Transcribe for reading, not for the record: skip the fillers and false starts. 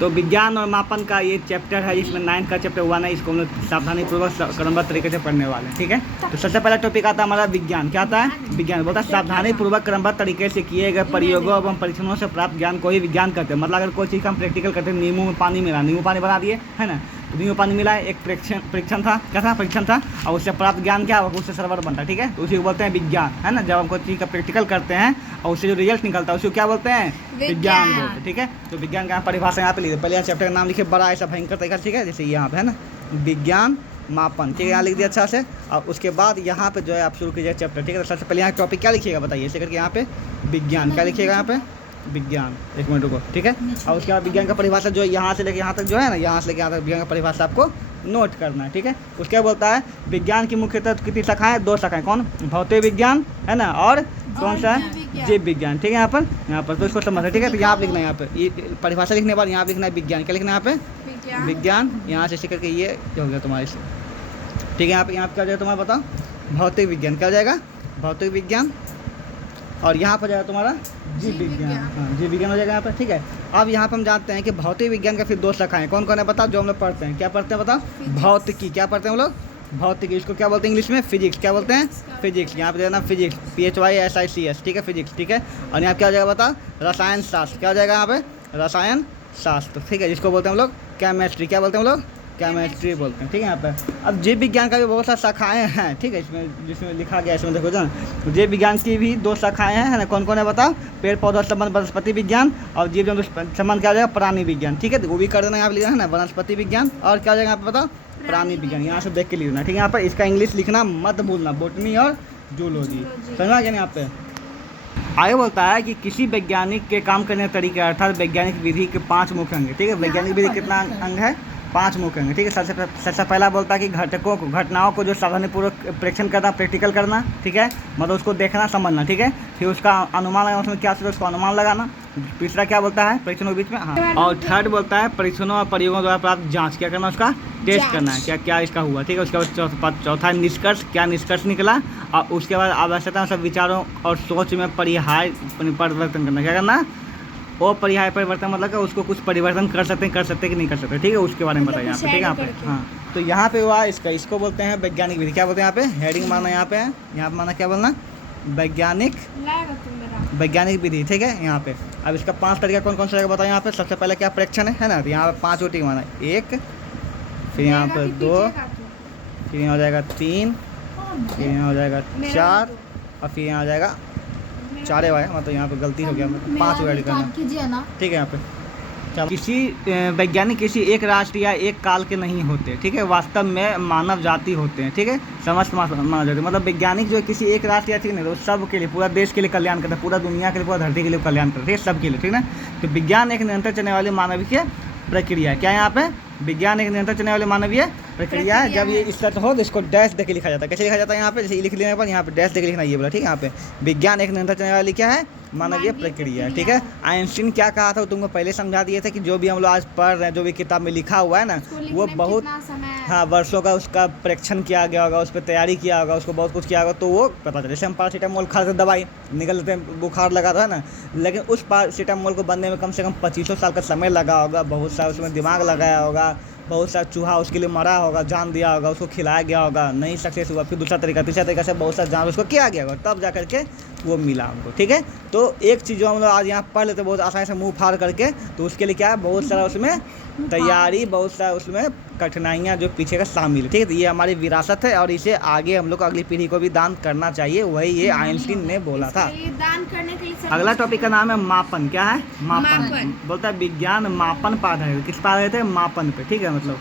तो विज्ञान और मापन का ये चैप्टर है, इसमें 9 का चैप्टर 1 है। इसको हम लोग सावधानीपूर्वक क्रमबद्ध तरीके से पढ़ने वाले हैं, ठीक है। तो सबसे पहला टॉपिक आता है हमारा विज्ञान। क्या आता है? विज्ञान। बोलता है सावधानीपूर्वक क्रमबद्ध तरीके से किए गए प्रयोगों एवं परीक्षणों से प्राप्त ज्ञान को ही विज्ञान कहते हैं। मतलब अगर कोई चीज़ का हम प्रैक्टिकल करते हैं, नींबू में पानी मिला, नींबू पानी बना दिए, है ना, तो नींबू पानी मिला है, एक परीक्षण था। क्या था? परीक्षण था। और उससे प्राप्त ज्ञान क्या होगा? उससे सर्वर बनता है, ठीक है। तो उसी को बोलते हैं विज्ञान, है ना। जब हम कोई चीज़ का प्रैक्टिकल करते हैं और उससे जो रिजल्ट निकलता है उसको क्या बोलते हैं? विज्ञान बोलते हैं, ठीक है। तो विज्ञान का परिभाषा यहाँ पे लिखिए। पहले चैप्टर का नाम लिखिए बड़ा ऐसा भयंकर तरीका, ठीक है, जैसे यहाँ पे है ना, विज्ञान मापन, ठीक है, यहाँ लिख दिया अच्छा से। और उसके बाद यहाँ पे जो है आप शुरू कीजिए चैप्टर, ठीक है। तो सबसे पहले यहाँ टॉपिक क्या लिखिएगा बताइए, इसे करके यहाँ पे विज्ञान क्या लिखिएगा, यहाँ पे विज्ञान, एक मिनट रुको, ठीक है। और उसके बाद विज्ञान का परिभाषा जो यहाँ से लेकर यहाँ तक जो है ना, यहाँ से लेकर यहाँ तक विज्ञान का परिभाषा आपको नोट करना है, ठीक है। उसके बाद बोलता है विज्ञान की मुख्यतः कितनी शाखाएं? 2 शाखाएं। कौन? भौतिक विज्ञान, है ना, और कौन सा है? जीव विज्ञान, ठीक है। यहाँ पर तो इसको समझना, ठीक है। तो यहाँ पे लिखना है, यहाँ पे ये परिभाषा लिखने के बाद यहाँ पे लिखना है विज्ञान। क्या लिखना है यहाँ पे? विज्ञान। यहाँ से सीख करके ये हो गया तुम्हारे से, ठीक है। यहाँ पे क्या हो जाएगा तुम्हारा बताओ? भौतिक विज्ञान। क्या हो जाएगा? भौतिक विज्ञान। और यहाँ पर जाएगा तुम्हारा जीव विज्ञान। हाँ, जीव विज्ञान हो जाएगा यहाँ पर, ठीक है। अब यहाँ पर हम जानते हैं कि भौतिक विज्ञान का फिर 2 शाखाएं कौन कौन है बताओ, जो हम लोग पढ़ते हैं। क्या पढ़ते हैं बताओ? भौतिकी। क्या पढ़ते हैं हम लोग? भौतिकी। इसको क्या बोलते हैं इंग्लिश में? फिजिक्स। क्या बोलते हैं? फिजिक्स। यहाँ पे देना फिजिक्स, PHYSICS, ठीक है, फिजिक्स, ठीक है। और यहाँ क्या हो जाएगा बताओ? रसायन शास्त्र। क्या हो जाएगा यहाँ पे? रसायन शास्त्र, ठीक है, जिसको बोलते हैं हम लोग केमिस्ट्री। क्या बोलते हैं हम लोग? केमिस्ट्री बोलते हैं, ठीक है। यहाँ पे अब जीव विज्ञान का भी बहुत सारी शाखाएं हैं, ठीक है। इसमें जिसमें लिखा गया इसमें देखो ना, जीव विज्ञान की भी 2 शाखाएं हैं, है ना। कौन कौन है बताओ? पेड़ पौधा संबंध वनस्पति विज्ञान, और जीव जंतु संबंध क्या हो जाएगा? प्राणी विज्ञान, ठीक है। तो वो भी कर देना यहाँ पे लिखना है ना, वनस्पति विज्ञान। और क्या हो जाएगा यहाँ पे बताओ? प्राणी विज्ञान। यहाँ से देख के लिखना, ठीक है। यहाँ पर इसका इंग्लिश लिखना मत भूलना, बोटनी और जूलॉजी, समझा गया ना। यहाँ पे आगे बोलता है कि किसी वैज्ञानिक के काम करने का तरीका अर्थात वैज्ञानिक विधि के 5 मुख्य अंग, ठीक है। वैज्ञानिक विधि कितना अंग है? 5 मुख्य अंग, ठीक है। सबसे पहला बोलता है कि घटनाओं को जो सावधानीपूर्वक परीक्षण करना, प्रैक्टिकल करना, ठीक है, मतलब उसको देखना समझना, ठीक है। फिर उसका अनुमान लगाना, उसमें क्या उसको अनुमान लगाना। तीसरा क्या बोलता है? परीक्षणों के बीच में, हाँ। और थर्ड बोलता है परीक्षणों और प्रयोगों द्वारा प्राप्त जाँच क्या करना, उसका टेस्ट करना है, क्या क्या इसका हुआ, ठीक है। उसके बाद चौथा निष्कर्ष, क्या निष्कर्ष निकला। और उसके बाद आवश्यकता सब विचारों और सोच में परिवर्तन करना, क्या करना? वो पर्याय परिवर्तन मतलब उसको कुछ परिवर्तन कर सकते कि नहीं कर सकते, ठीक है, उसके बारे में बताइए यहाँ पे, ठीक है। यहाँ पे हाँ, तो यहाँ पे हुआ इसको बोलते हैं वैज्ञानिक विधि। क्या बोलते हैं यहाँ पे? हेडिंग माना यहाँ पे है, यहाँ पे माना क्या बोलना? वैज्ञानिक विधि, ठीक है। यहाँ पे अब इसका 5 तरीका कौन कौन सा बताओ यहाँ पे। सबसे पहले क्या? परीक्षण है ना। तो यहाँ पे 5 टिक माना, 1, फिर यहाँ पर 2, फिर यहाँ हो जाएगा 3, फिर यहाँ हो जाएगा 4, और फिर यहाँ हो जाएगा 4 वाला, मतलब यहाँ पे गलती हो गया, मतलब 5 ऐड करना, ठीक है। यहाँ पे किसी वैज्ञानिक किसी एक राष्ट्र या एक काल के नहीं होते, ठीक है, वास्तव में मानव जाति होते हैं, ठीक है, समस्त मानव जाति। मतलब वैज्ञानिक जो किसी एक राष्ट्र या ठीक नहीं, तो सब के लिए, पूरा देश के लिए कल्याण करता है, पूरा दुनिया के लिए, पूरा धरती के लिए कल्याण करते हैं, सब के लिए, ठीक है। तो विज्ञान एक निरंतर चलने वाली मानवीय प्रक्रिया है। क्या यहाँ पे? विज्ञान एक निरंतर चलने वाली मानवीय प्रक्रिया है। जब ये इस तरह हो तो इसको डैश देके लिखा जाता है। कैसे लिखा जाता है? यहाँ पे जैसे लिख लेने पर यहाँ पे डैश देके लिखना, ये बोला, ठीक है। यहाँ पे विज्ञान एक निरंतर चलने वाली क्या है? मानवीय प्रक्रिया है, ठीक है। आइंस्टीन क्या कहा था वो तुमको पहले समझा दिए थे कि जो भी हम लोग आज पढ़ रहे हैं, जो भी किताब में लिखा हुआ है ना, वो बहुत हाँ वर्षों का उसका परीक्षण किया गया होगा, उस पर तैयारी किया होगा, उसको बहुत कुछ किया होगा, तो वो पता चले। जैसे हम पैरासीटामोल खाते दवाई निकल लेते हैं, बुखार लगा था ना, लेकिन उस पैरासीटामोल को बनने में कम से कम 2500 साल का समय लगा होगा, बहुत सारा उसमें दिमाग लगाया होगा, बहुत सारा चूहा उसके लिए मरा होगा, जान दिया होगा, उसको खिलाया गया होगा, नहीं सक्सेस हुआ, फिर दूसरा तरीका, तीसरा तरीका से बहुत सारा जान उसको किया गया होगा, तब जा करके वो मिला हमको, ठीक है। तो एक चीज़ जो हम लोग आज यहाँ पढ़ लेते बहुत आसानी से मुंह फाड़ करके, तो उसके लिए क्या है? बहुत सारा उसमें तैयारी, बहुत सारा उसमें कठिनाइयाँ जो पीछे का शामिल है, ठीक है। तो ये हमारी विरासत है और इसे आगे हम लोग को अगली पीढ़ी को भी दान करना चाहिए, वही ये आइंस्टीन ने बोला था। दान करने के लिए अगला टॉपिक का नाम है मापन। क्या है? मापन। बोलता है विज्ञान मापन पर आधारित है। किस पर आधारित है? मापन पे, ठीक है। मतलब